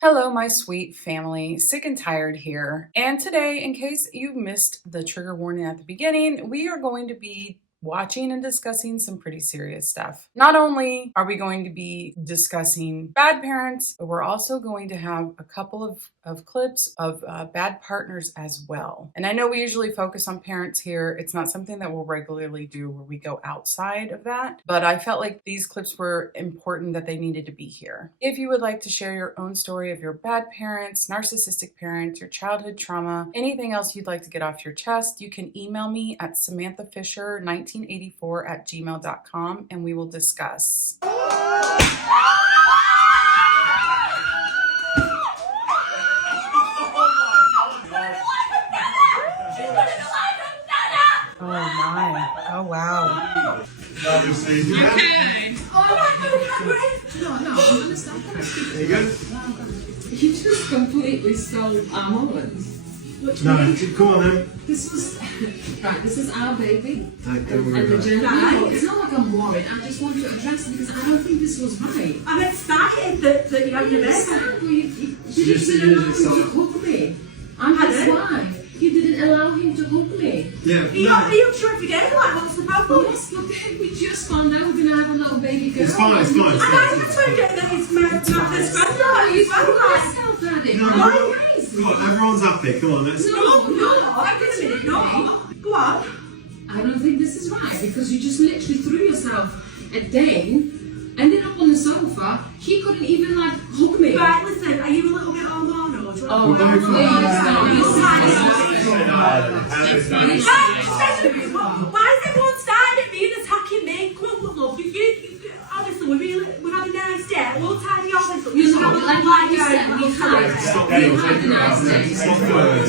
Hello, my sweet family. Sick and tired here. And today, in case you missed the trigger warning at the beginning, we are going to be watching and discussing some pretty serious stuff. Not only are we going to be discussing bad parents, but we're also going to have a couple of clips of bad partners as well. And I know we usually focus on parents here. It's not something that we'll regularly do where we go outside of that, but I felt like these clips were important that they needed to be here. If you would like to share your own story of your bad parents, narcissistic parents, your childhood trauma, anything else you'd like to get off your chest, you can email me at samanthafisher1984@gmail.com and we will discuss. Oh my. Oh wow. Okay. No, I'm gonna stop. You good? You just completely stole our moment. No, come on then. This is our baby. Don't And worry the about it. journey. It's not like I'm worried. I just want to address it because I don't think this was right. I'm excited that you're having a baby. Exactly. You Just didn't see allow it him as to something. hook me. I'm his wife. You didn't allow him to hook me. Yeah. Are you sure if you did? Like, what's the problem? Yes, but then we just found out we're gonna have another baby girl. It's fine, it's fine. I just want to get that it's my best friend. No, you screwed yourself, Daddy. No, Why? Come on, everyone's happy. Come on, let's. No, Wait a minute, no. Go on. I don't think this is right because you just literally threw yourself at Dane, ended up on the sofa. He couldn't even hook me. Right, listen, are you a little bit hormonal? Do you Oh, We're both please, Why is everyone staring at me and attacking me? Come on, love, honestly, we're having a nice day. We'll tidy up this. You know, like you said, we had a nice day. We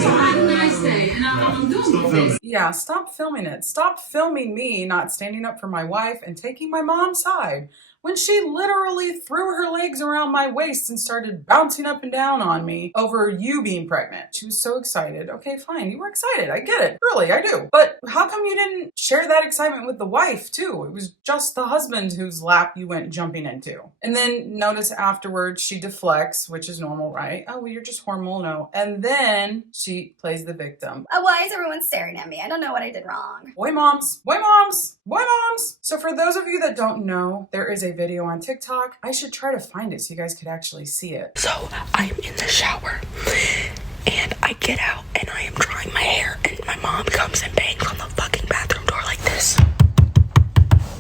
had a nice day, and I'm done with this. Yeah, stop filming it. Stop filming me not standing up for my wife and taking my mom's side when she literally threw her legs around my waist and started bouncing up and down on me over you being pregnant. She was so excited. Okay, fine. You were excited. I get it. Really, I do. But how come you didn't share that excitement with the wife too? It was just the husband whose lap you went jumping into. And then notice afterwards she deflects, which is normal, right? Oh, well, you're just hormonal. And then she plays the victim. Why is everyone staring at me? I don't know what I did wrong. Boy moms, boy moms, boy moms. So for those of you that don't know, there is a video on TikTok. I should try to find it so you guys could actually see it. So I'm in the shower and I get out and I am drying my hair and my mom comes and bangs on the fucking bathroom door like this.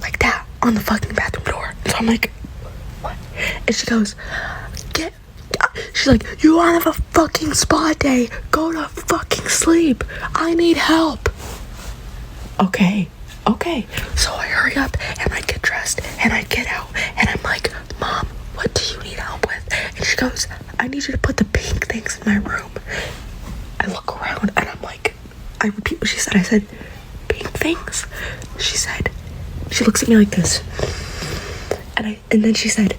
Like that on the fucking bathroom door. So I'm like, what? And she goes, she's like, you wanna have a fucking spa day? Go to fucking sleep. I need help. Okay. So I hurry up and I get dressed and I get out and I'm like, Mom, what do you need help with? And she goes, I need you to put the pink things in my room. I look around and I'm like, I repeat what she said. I said, pink things? She looks at me like this. And then she said,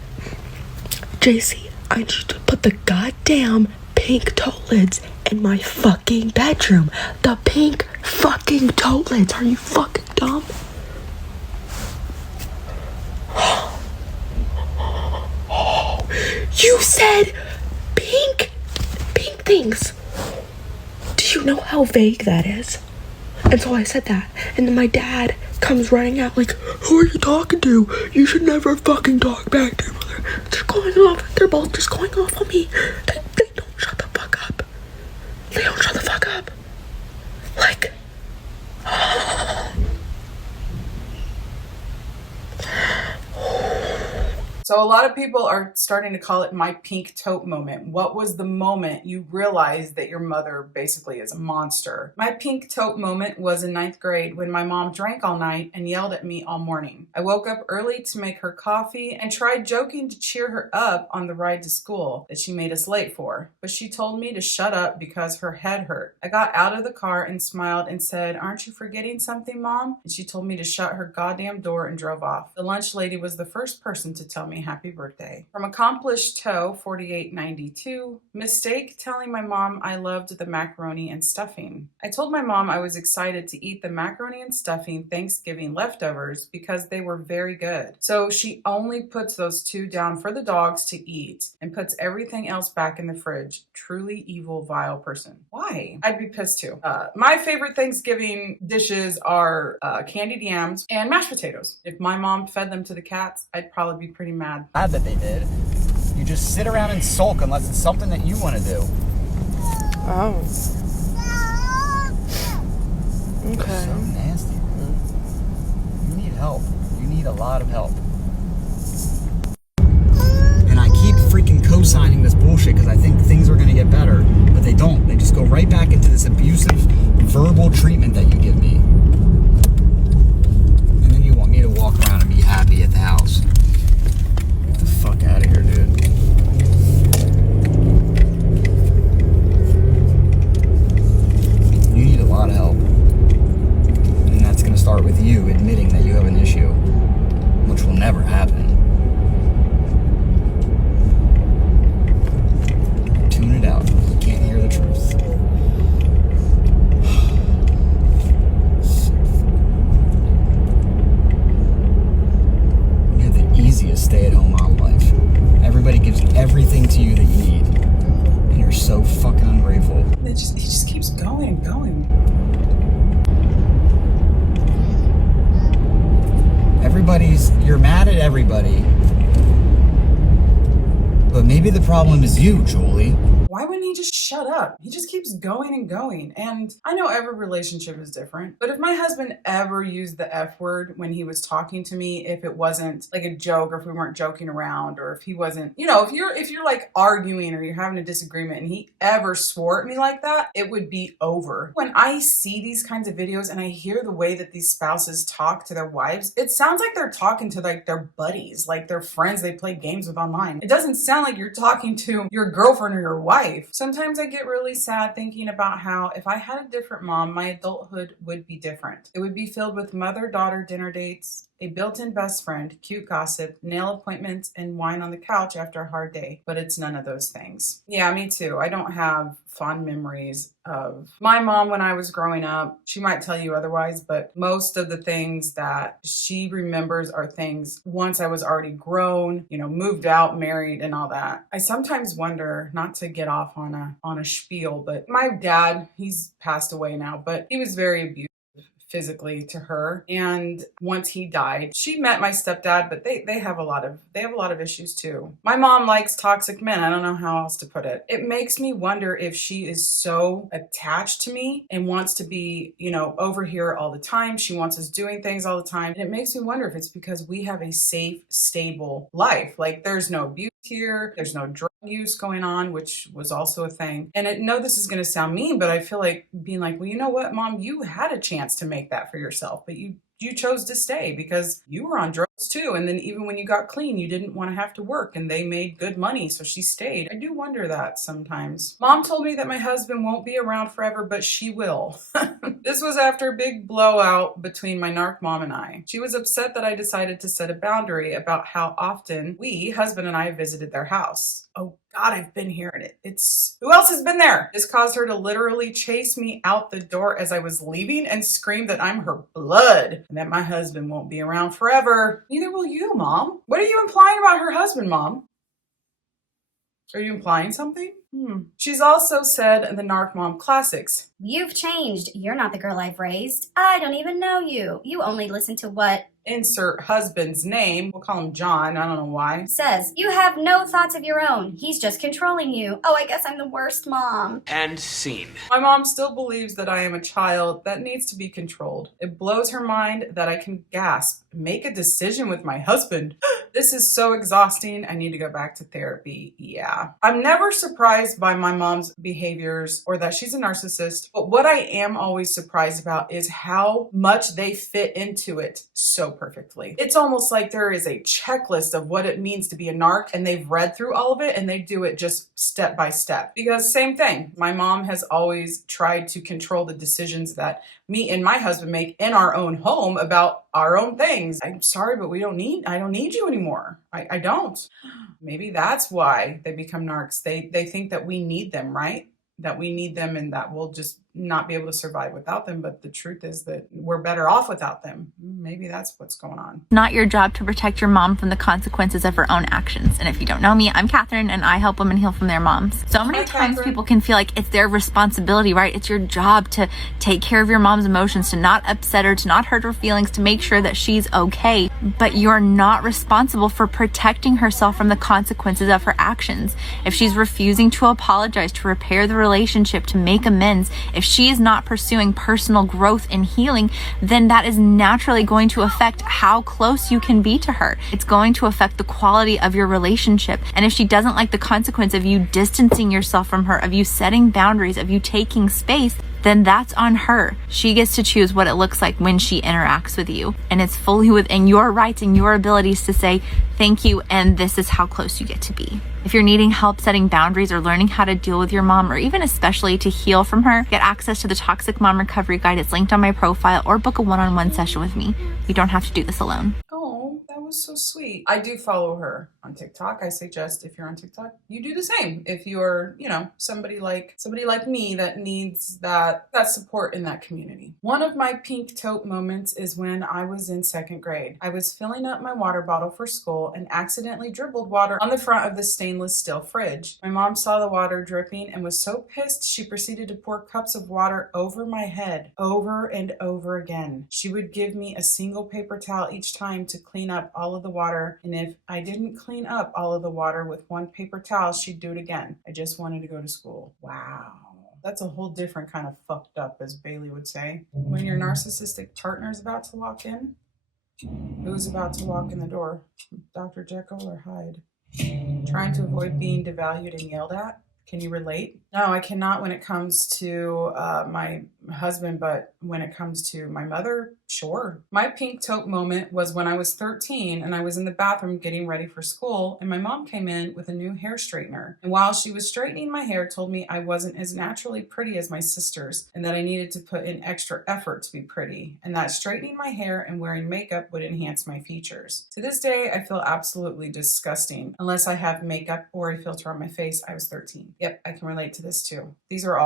JC, I need you to put the goddamn pink tote lids in my fucking bedroom. The pink fucking tote lids. Are you fucking dumb? You said pink things. Do you know how vague that is? And so I said that. And then my dad comes running out like, who are you talking to? You should never fucking talk back to your mother. They're going off. They're both just going off on me. They don't shut the fuck up. They don't shut the fuck up. Like, So a lot of people are starting to call it my pink tote moment. What was the moment you realized that your mother basically is a monster? My pink tote moment was in 9th grade when my mom drank all night and yelled at me all morning. I woke up early to make her coffee and tried joking to cheer her up on the ride to school that she made us late for. But she told me to shut up because her head hurt. I got out of the car and smiled and said, aren't you forgetting something, Mom? And she told me to shut her goddamn door and drove off. The lunch lady was the first person to tell me me happy birthday. From Accomplished Toe 4892, mistake telling my mom I loved the macaroni and stuffing. I told my mom I was excited to eat the macaroni and stuffing Thanksgiving leftovers because they were very good. So she only puts those two down for the dogs to eat and puts everything else back in the fridge. Truly evil, vile person. Why? I'd be pissed too. My favorite Thanksgiving dishes are candied yams and mashed potatoes. If my mom fed them to the cats, I'd probably be pretty mad. Glad that they did. You just sit around and sulk unless it's something that you want to do. Oh. Okay. So nasty, dude. You need help. You need a lot of help. And I keep freaking co-signing this bullshit because I think things are going to get better, but they don't. They just go right back into this abusive verbal treatment that you give me. And then you want me to walk around and be happy at the house. Get the fuck out of here, dude. You need a lot of help. And that's going to start with you admitting that you have an issue, which will never happen. Tune it out. You can't hear the truth. You have the easiest stay-at-home mom life. Everybody gives everything to you that you need. And you're so fucking ungrateful. It just keeps going and going. You're mad at everybody. But maybe the problem is you, Julie. Why wouldn't he just shut up? He just keeps going and going. And I know every relationship is different, but if my husband ever used the F word when he was talking to me, if it wasn't like a joke or if we weren't joking around or if he wasn't, if you're like arguing or you're having a disagreement and he ever swore at me like that, it would be over. When I see these kinds of videos and I hear the way that these spouses talk to their wives, it sounds like they're talking to like their buddies, like their friends they play games with online. It doesn't sound like you're talking to your girlfriend or your wife. Sometimes I get really sad thinking about how if I had a different mom, my adulthood would be different. It would be filled with mother-daughter dinner dates, a built-in best friend, cute gossip, nail appointments, and wine on the couch after a hard day. But it's none of those things. Yeah, me too. I don't have fond memories of my mom when I was growing up. She might tell you otherwise, but most of the things that she remembers are things once I was already grown, moved out, married, and all that. I sometimes wonder, not to get off on a spiel, but my dad, he's passed away now, but he was very abusive physically to her. And once he died, she met my stepdad, but they have a lot of issues too. My mom likes toxic men. I don't know how else to put it. It makes me wonder if she is so attached to me and wants to be, over here all the time. She wants us doing things all the time. And it makes me wonder if it's because we have a safe, stable life. Like there's no abuse here. There's no drug use going on, which was also a thing. And I know this is going to sound mean, but I feel like being like, well, you know what, Mom, you had a chance to make that for yourself, but you chose to stay because you were on drugs too. And then even when you got clean, you didn't want to have to work and they made good money. So she stayed. I do wonder that sometimes. Mom told me that my husband won't be around forever, but she will. This was after a big blowout between my narc mom and I. She was upset that I decided to set a boundary about how often husband and I, visited their house. Oh God, I've been here and it's who else has been there? This caused her to literally chase me out the door as I was leaving and scream that I'm her blood and that my husband won't be around forever. Neither will you, Mom. What are you implying about her husband, Mom? Are you implying something? She's also said the Narc Mom classics. You've changed. You're not the girl I've raised. I don't even know you. You only listen to what Insert husband's name. We'll call him John. I don't know why. says. You have no thoughts of your own. He's just controlling you. Oh, I guess I'm the worst mom. And scene. My mom still believes that I am a child that needs to be controlled. It blows her mind that I can gasp, make a decision with my husband. This is so exhausting. I need to go back to therapy. Yeah. I'm never surprised by my mom's behaviors or that she's a narcissist, but what I am always surprised about is how much they fit into it so perfectly. It's almost like there is a checklist of what it means to be a narc, and they've read through all of it and they do it just step by step. Because same thing, my mom has always tried to control the decisions that me and my husband make in our own home about our own things. I'm sorry, but I don't need you anymore. I don't. Maybe that's why they become narcs. They think that we need them, right? That we need them and that we'll just not be able to survive without them. But the truth is that we're better off without them. Maybe that's what's going on. Not your job to protect your mom from the consequences of her own actions. And if you don't know me, I'm Catherine, and I help women heal from their moms. So many times people can feel like it's their responsibility, right? It's your job to take care of your mom's emotions, to not upset her, to not hurt her feelings, to make sure that she's okay. But you're not responsible for protecting herself from the consequences of her actions. If she's refusing to apologize, to repair the relationship, to make amends, if she is not pursuing personal growth and healing, then that is naturally going to affect how close you can be to her. It's going to affect the quality of your relationship. And if she doesn't like the consequence of you distancing yourself from her, of you setting boundaries, of you taking space, then that's on her. She gets to choose what it looks like when she interacts with you. And it's fully within your rights and your abilities to say, thank you, and this is how close you get to be. If you're needing help setting boundaries or learning how to deal with your mom, or even especially to heal from her, get access to the Toxic Mom Recovery Guide. It's linked on my profile, or book a one-on-one session with me. You don't have to do this alone. Oh, that was so sweet. I do follow her on TikTok. I suggest if you're on TikTok, you do the same. If you're, somebody like me that needs that support in that community. One of my Pink Tote moments is when I was in 2nd grade. I was filling up my water bottle for school and accidentally dribbled water on the front of the stainless steel fridge. My mom saw the water dripping and was so pissed she proceeded to pour cups of water over my head over and over again. She would give me a single paper towel each time to clean up all of the water, and if I didn't clean up all of the water with one paper towel, she'd do it again. I just wanted to go to school. Wow. That's a whole different kind of fucked up, as Bailey would say. When your narcissistic partner is about to walk in, who's about to walk in the door? Dr. Jekyll or Hyde? Trying to avoid being devalued and yelled at? Can you relate? No, I cannot when it comes to my husband, but when it comes to my mother, sure. My Pink Tote moment was when I was 13 and I was in the bathroom getting ready for school, and my mom came in with a new hair straightener. And while she was straightening my hair, told me I wasn't as naturally pretty as my sisters and that I needed to put in extra effort to be pretty, and that straightening my hair and wearing makeup would enhance my features. To this day, I feel absolutely disgusting unless I have makeup or a filter on my face. I was 13. Yep, I can relate to this too. These are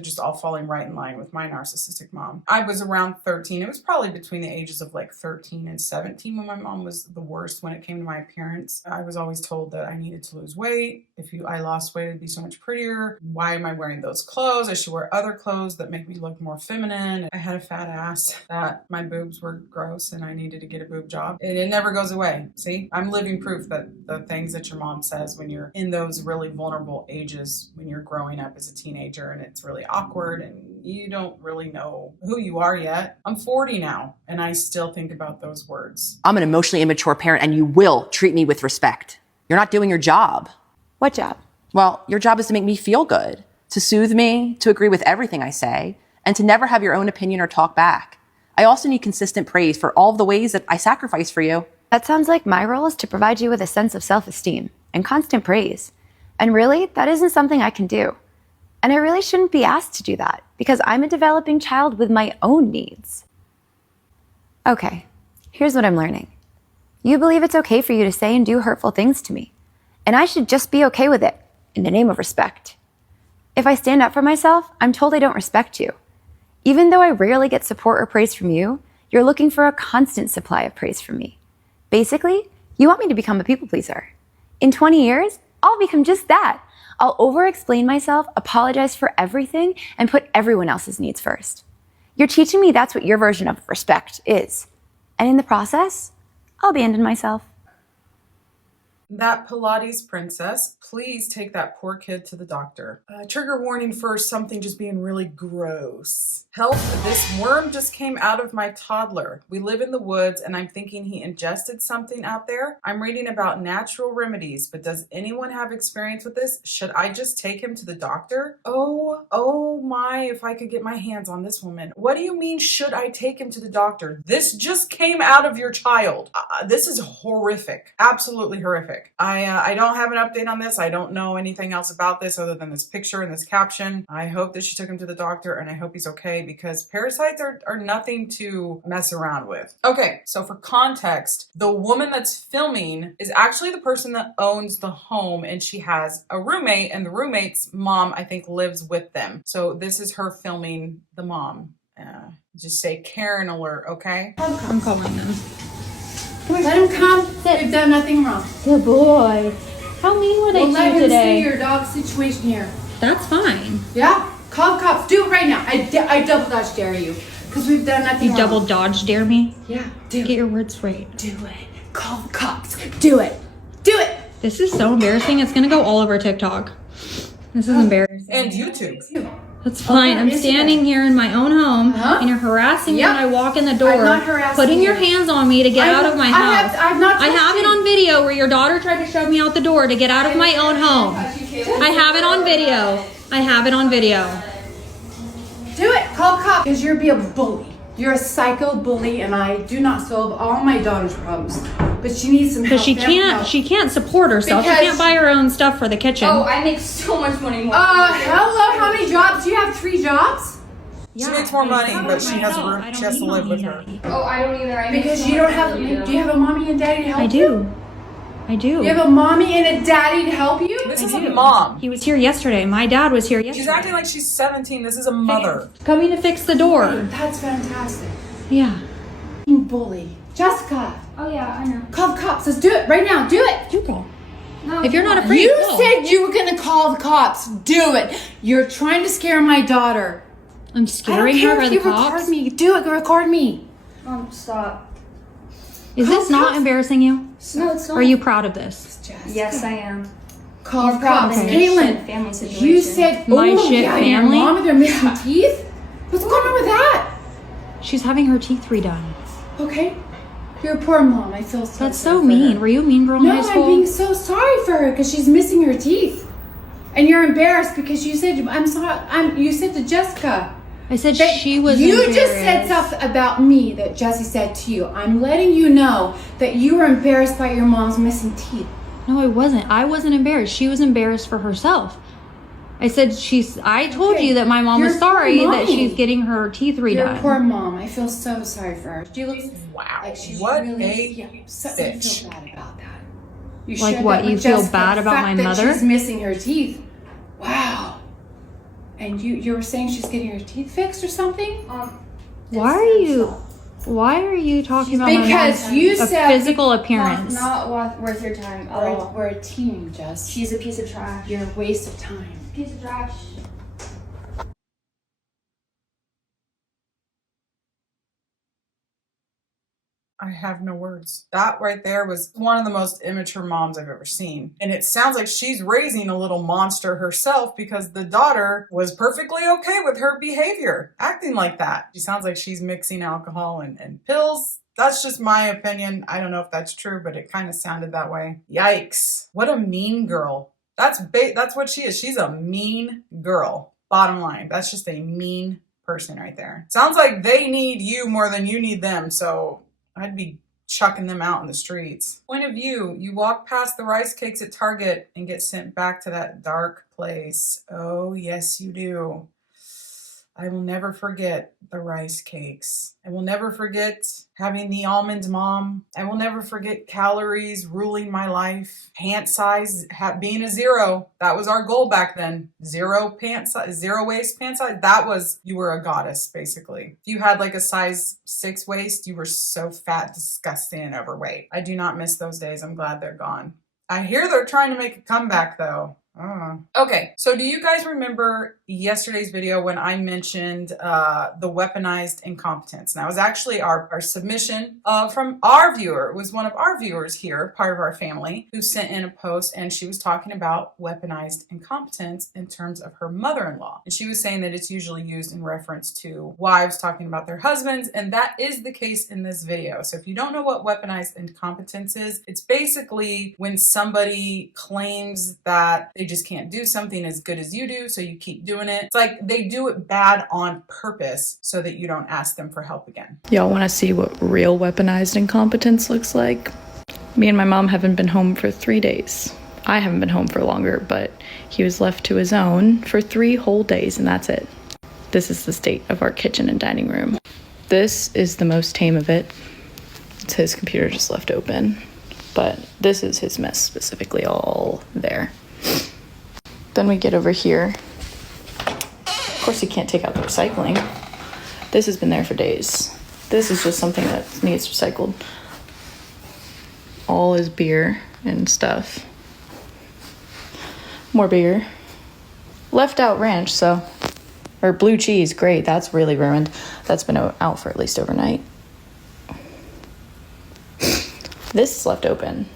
just all falling right in line with my narcissistic mom. I was around 13. It was probably between the ages of like 13 and 17 when my mom was the worst when it came to my appearance. I was always told that I needed to lose weight. If I lost weight, I'd be so much prettier. Why am I wearing those clothes? I should wear other clothes that make me look more feminine. I had a fat ass, that my boobs were gross and I needed to get a boob job. It never goes away. See, I'm living proof that the things that your mom says when you're in those really vulnerable ages, when you're growing up as a teenager and it's really awkward and you don't really know who you are yet. I'm 40 now and I still think about those words. I'm an emotionally immature parent and you will treat me with respect. You're not doing your job. What job? Well, your job is to make me feel good, to soothe me, to agree with everything I say, and to never have your own opinion or talk back. I also need consistent praise for all of the ways that I sacrifice for you. That sounds like my role is to provide you with a sense of self-esteem and constant praise. And really, that isn't something I can do. And I really shouldn't be asked to do that because I'm a developing child with my own needs. Okay, here's what I'm learning. You believe it's okay for you to say and do hurtful things to me, and I should just be okay with it in the name of respect. If I stand up for myself, I'm told I don't respect you. Even though I rarely get support or praise from you, you're looking for a constant supply of praise from me. Basically, you want me to become a people pleaser. In 20 years, I'll become just that. I'll over-explain myself, apologize for everything, and put everyone else's needs first. You're teaching me that's what your version of respect is. And in the process, I'll abandon myself. That Pilates princess, please take that poor kid to the doctor. Trigger warning first, something just being really gross. Help, this worm just came out of my toddler. We live in the woods and I'm thinking he ingested something out there. I'm reading about natural remedies, but does anyone have experience with this? Should I just take him to the doctor? Oh my, if I could get my hands on this woman. What do you mean, should I take him to the doctor? This just came out of your child. This is horrific. Absolutely horrific. I don't have an update on this. I don't know anything else about this other than this picture and this caption. I hope that she took him to the doctor and I hope he's okay, because parasites are nothing to mess around with. Okay, so for context, the woman that's filming is actually the person that owns the home, and she has a roommate, and the roommate's mom, I think, lives with them. So this is her filming the mom. Just say Karen alert, okay? I'm calling them. Let him come. They've done nothing wrong. Good boy. How mean were they to you today? See your dog's situation here. That's fine. Yeah? Call the cops. Do it right now. I double dodge dare you. Because we've done nothing You wrong. double dodge dare me? Yeah. Do Get your words straight. it. Do it. Call the cops. Do it. Do it. This is so embarrassing. It's gonna go all over TikTok. This is embarrassing. And YouTube. That's fine. I'm standing here in my own home, and you're harassing me when I walk in the door, I'm not harassing putting your you. hands on me to get out of my house. I've not I have it on video where your daughter tried to shove me out the door to get out of my own home. I have it on video. I have it on video. Do it. Call the cops. Because you're being a bully. You're a psycho bully, and I do not solve all my daughter's problems. But she needs some help. Because she can't support herself. She can't buy her own stuff for the kitchen. Oh, I make so much money more. Hello, how many jobs? Do you have 3 jobs? She makes more money, but she has to live with her. Oh, I don't either. Because you don't have, do you have a mommy and daddy to help you? I do. You have a mommy and a daddy to help you? This is a mom. He was here yesterday. My dad was here yesterday. She's acting like she's 17. This is a mother. Coming to fix the door. That's fantastic. Yeah. Bully. Jessica. Oh, yeah, I know. Call the cops. Let's do it right now. Do it. You go. No, If you're not afraid, You go. said you were going to call the cops. Do it. You're trying to scare my daughter. I'm scaring her by the cops. Record me. Do it. Record me. Stop. Is this not embarrassing you? No, it's not. Are you proud of this? Yes, I am. Call the proud cops. of your Caitlin, shit family situation. you said, My shit yeah, family? your mom, they're missing teeth? What's going on with that? She's having her teeth redone. Okay. You're a poor mom. I feel so That's sorry so for mean. her. Were you a mean girl in No, high school? I'm being so sorry for her because she's missing her teeth. And you're embarrassed because you said, I'm sorry, you said to Jessica. I said that she was You embarrassed. just said stuff about me that Jessie said to you. I'm letting you know that you were embarrassed by your mom's missing teeth. No, I wasn't. I wasn't embarrassed. She was embarrassed for herself. I said I told you that my mom was sorry that she's getting her teeth redone. You're a poor mom. I feel so sorry for her. She looks like she's what really a upset. bitch. I feel bad about that. You Like shared what? that with You feel Jessica, bad the about fact my that mother? She's missing her teeth. Wow. And you were saying she's getting her teeth fixed or something? Why are you talking about my Because mom's you said physical appearance? Not worth your time. We're a team, Jess. She's a piece of trash. You're a waste of time. Piece of trash. I have no words. That right there was one of the most immature moms I've ever seen. And it sounds like she's raising a little monster herself because the daughter was perfectly okay with her behavior, acting like that. She sounds like she's mixing alcohol and pills. That's just my opinion. I don't know if that's true, but it kind of sounded that way. Yikes. What a mean girl. That's what she is. She's a mean girl. Bottom line. That's just a mean person right there. Sounds like they need you more than you need them, so I'd be chucking them out in the streets. Point of view, you walk past the rice cakes at Target and get sent back to that dark place. Oh, yes, you do. I will never forget the rice cakes. I will never forget having the almond mom. I will never forget calories ruling my life. Pant size being a 0. That was our goal back then. 0 pant size, 0 waist pant size. That was, you were a goddess, basically. If you had like a size 6 waist, you were so fat, disgusting, and overweight. I do not miss those days. I'm glad they're gone. I hear they're trying to make a comeback though. Okay, so do you guys remember yesterday's video when I mentioned the weaponized incompetence? Now, it was actually our submission from our viewer. It was one of our viewers here, part of our family, who sent in a post, and she was talking about weaponized incompetence in terms of her mother-in-law. And she was saying that it's usually used in reference to wives talking about their husbands, and that is the case in this video. So if you don't know what weaponized incompetence is, it's basically when somebody claims that they just can't do something as good as you do, so you keep doing it. It's like they do it bad on purpose so that you don't ask them for help again. Y'all want to see what real weaponized incompetence looks like? Me and my mom haven't been home for 3 days. I haven't been home for longer, but he was left to his own for 3 whole days, and that's it. This is the state of our kitchen and dining room. This is the most tame of it. It's his computer just left open, but this is his mess specifically all there. Then we get over here. Of course, you can't take out the recycling. This has been there for days. This is just something that needs recycled. All his beer and stuff. More beer. Left out ranch, so. Or blue cheese, great, that's really ruined. That's been out for at least overnight. This is left open.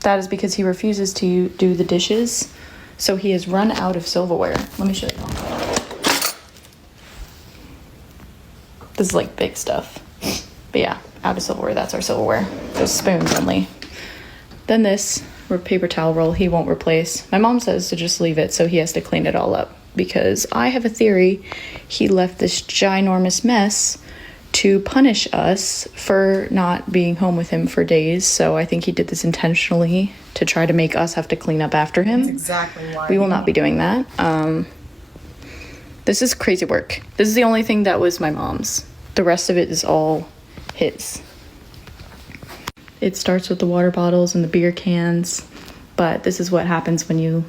That is because he refuses to do the dishes, so he has run out of silverware. Let me show you. This is like big stuff. But yeah, out of silverware, that's our silverware. Those spoons only. Then this paper towel roll he won't replace. My mom says to just leave it, so he has to clean it all up. Because I have a theory he left this ginormous mess to punish us for not being home with him for days. So I think he did this intentionally to try to make us have to clean up after him. That's exactly why. We will not be doing that. This is crazy work. This is the only thing that was my mom's. The rest of it is all his. It starts with the water bottles and the beer cans, but this is what happens when you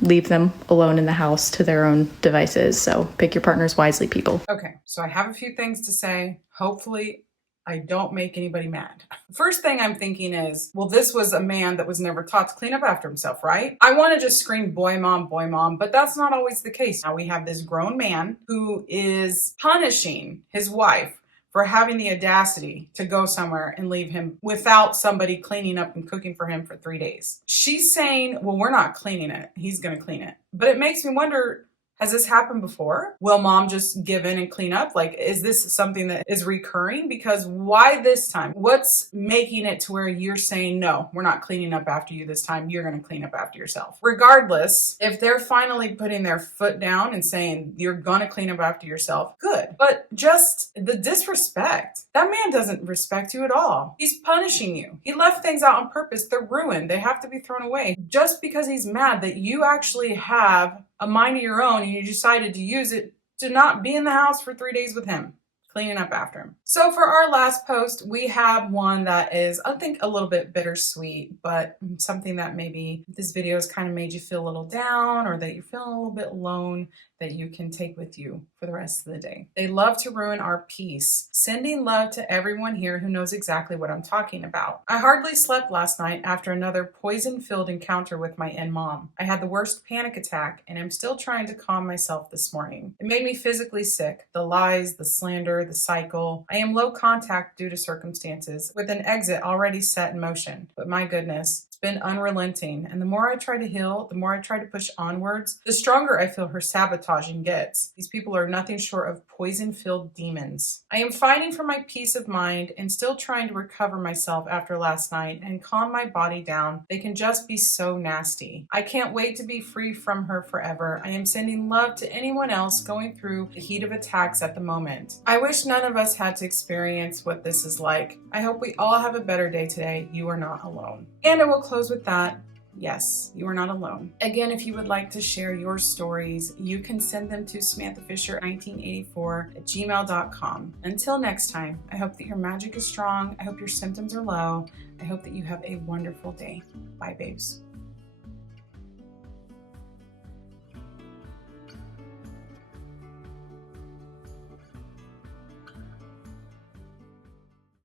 leave them alone in the house to their own devices. So pick your partners wisely, people. Okay, so I have a few things to say. Hopefully I don't make anybody mad. First thing I'm thinking is, well, this was a man that was never taught to clean up after himself, right? I want to just scream boy mom, but that's not always the case. Now we have this grown man who is punishing his wife for having the audacity to go somewhere and leave him without somebody cleaning up and cooking for him for 3 days. She's saying, well, we're not cleaning it. He's going to clean it. But it makes me wonder, has this happened before? Will mom just give in and clean up? Like, is this something that is recurring? Because why this time? What's making it to where you're saying, no, we're not cleaning up after you this time. You're going to clean up after yourself. Regardless, if they're finally putting their foot down and saying, you're going to clean up after yourself, good. But just the disrespect. That man doesn't respect you at all. He's punishing you. He left things out on purpose. They're ruined. They have to be thrown away. Just because he's mad that you actually have a mind of your own and you decided to use it to not be in the house for 3 days with him, cleaning up after him. So for our last post, we have one that is, I think, a little bit bittersweet, but something that maybe this video has kind of made you feel a little down, or that you're feeling a little bit alone, that you can take with you for the rest of the day. They love to ruin our peace. Sending love to everyone here who knows exactly what I'm talking about. I hardly slept last night after another poison-filled encounter with my in-mom. I had the worst panic attack and am still trying to calm myself this morning. It made me physically sick. The lies, the slander, the cycle. I am low contact due to circumstances, with an exit already set in motion. But my goodness, it's been unrelenting. And the more I try to heal, the more I try to push onwards, the stronger I feel her sabotaging gets. These people are nothing short of poison-filled demons. I am fighting for my peace of mind and still trying to recover myself after last night and calm my body down. They can just be so nasty. I can't wait to be free from her forever. I am sending love to anyone else going through the heat of attacks at the moment. I wish none of us had to experience what this is like. I hope we all have a better day today. You are not alone. And I will close with that. Yes, you are not alone. Again, if you would like to share your stories, you can send them to SamanthaFisher1984@gmail.com. Until next time, I hope that your magic is strong. I hope your symptoms are low. I hope that you have a wonderful day. Bye, babes.